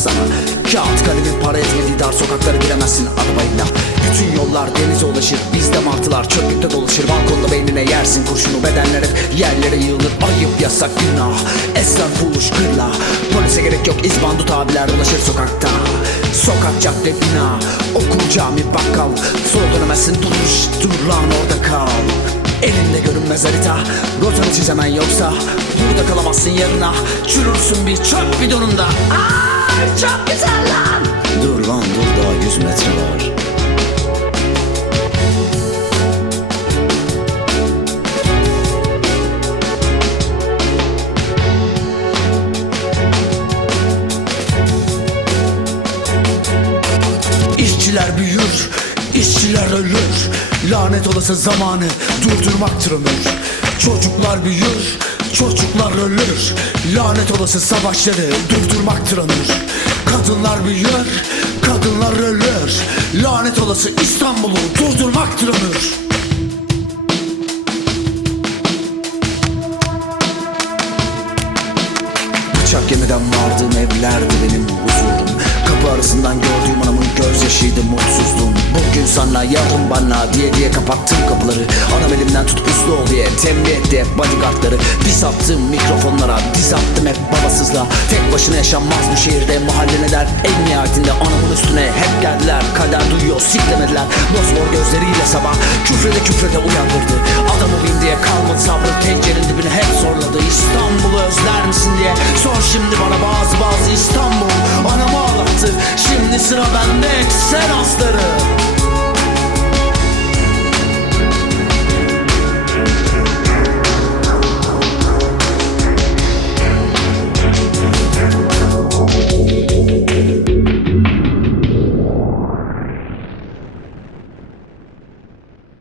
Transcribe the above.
sana? Kağıt kalemin para etmediği dar sokaklara giremezsin. Arabayla Bütün yollar denize ulaşır. Bizde martılar çöplükte dolaşır. Balkonda beynine yersin kurşunu. Bedenler hep yerlere yığılır. Ayıp yasak günah. Esrar fuhuş kırla. Polise gerek yok. İzbandut abiler dolaşır sokakta. Sokak cadde bina. Okul cami bakkal. Sola dönemezsin. Dur dur lan orada kal Elinde görünmez harita. Rotanı çizemen yoksa Burada kalamazsın yarına Çürürsün bir çöp bidonunda. Ay çok güzel lan. Dur lan dur daha 100 metre var. İşçiler büyür, işçiler ölür Lanet olası zamanı durdurmaktır ömür Çocuklar büyür, çocuklar ölür. Lanet olası savaşları durdurmaktır ömür Kadınlar büyür, kadınlar ölür. Lanet olası İstanbul'u durdurmaktır ömür Bıçak yemeden vardığım evlerdi benim huzurum. Kapı arasından gördüğüm anamın gözyaşıydı mutsuzluğum Bugün sana bana diye diye kapattım kapıları. Anam elimden tutup uslu ol diye tembih etti hep bodyguardları. Diz attım mikrofonlara diz attım hep babasızla Tek başına yaşanmaz bu şehirde mahalle ne der? En nihayetinde anamın üstüne hep geldiler. Kader duyuyor siklemediler. Mosmor gözleriyle sabah küfrede küfrede uyandırdı. Adam olayım diye kalmadı sabrı tencerenin dibine hep zorladı. İstanbul'u özler misin diye sor şimdi bana bazı bazı İstanbul. Anamı ağlattı. Şimdi sıra bende eksen asları